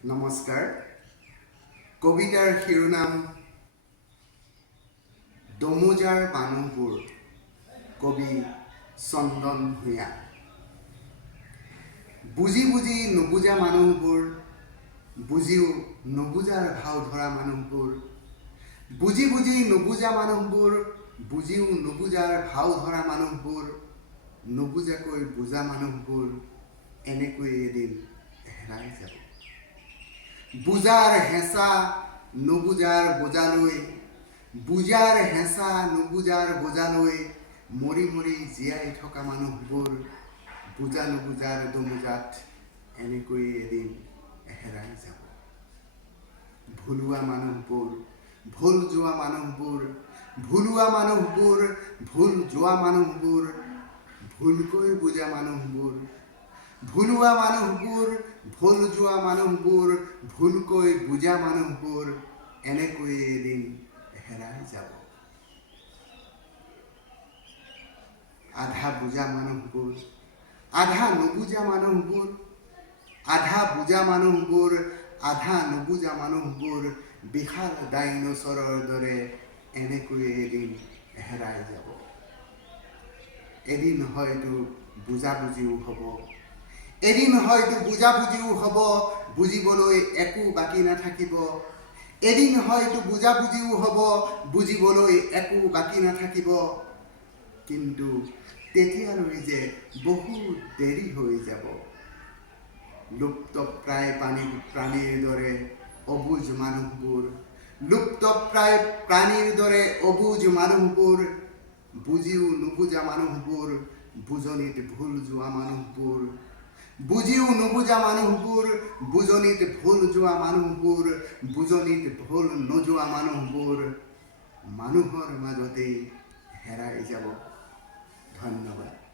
নমস্কাৰ। কবিতাৰ শিৰোনাম দমোজাৰ মানুহবোৰ, কবি চন্দন ভূঞা। বুজি বুজি নুবুজা মানুহবোৰ, বুজিও নুবুজাৰ ভাও ধৰা মানুহবোৰ, বুজি বুজি নুবুজা মানুহবোৰ, বুজিও নুবুজাৰ ভাও ধৰা মানুহবোৰ, নুবুজাকৈ বুজা মানুহবোৰ এনেকৈ এদিন হেৰাই যাব। বুজাৰ হেঁচা নুবুজাৰ বোজালৈ, বুজাৰ হেঁচা নুবুজাৰ বোজালৈ মৰি মৰি জীয়াই থকা মানুহবোৰ বুজা নুবুজাৰ দমোজাত এনেকৈ এদিন হেৰাই যাব। ভুলুৱা মানুহবোৰ, ভুল যোৱা মানুহবোৰ, ভুলুৱা মানুহবোৰ, ভুল যোৱা মানুহবোৰ, ভুলকৈ বুজা মানুহবোৰ, ভুলুৱা মানুহবোৰ, ভুল যোৱা মানুহবোৰ, ভুলকৈ বুজা মানুহবোৰ এনেকৈ এদিন হেৰাই যাব। আধা বুজা মানুহবোৰ, আধা নুবুজা মানুহবোৰ, আধা বুজা মানুহবোৰ, আধা নুবুজা মানুহবোৰ বিশাল ডাইনচৰৰ দৰে এনেকৈ এদিন হেৰাই যাব। এদিন হয়তো বুজাবুজিও হ'ব, এদিন হয়তো বুজাবুজিও হ'ব, বুজিবলৈ একো বাকী নাথাকিব। এদিন হয়তো বুজাবুজিও হ'ব, বুজিবলৈ একো বাকী নাথাকিব। কিন্তু তেতিয়ালৈ যে বহুত দেৰি হৈ যাব। লুপ্তপ্ৰায় প্ৰাণীৰ দৰে অবুজ মানুহবোৰ, লুপ্তপ্ৰায় প্ৰাণীৰ দৰে অবুজ মানুহবোৰ, বুজিও নুবুজা মানুহবোৰ, বুজনিত ভুল যোৱা মানুহবোৰ, বুজিও নুবুজা মানুহবোৰ, বুজনিত ভুল যোৱা মানুহবোৰ, বুজনিত ভুল নোযোৱা মানুহবোৰ মানুহৰ মাজতেই হেৰাই যাব। ধন্যবাদ।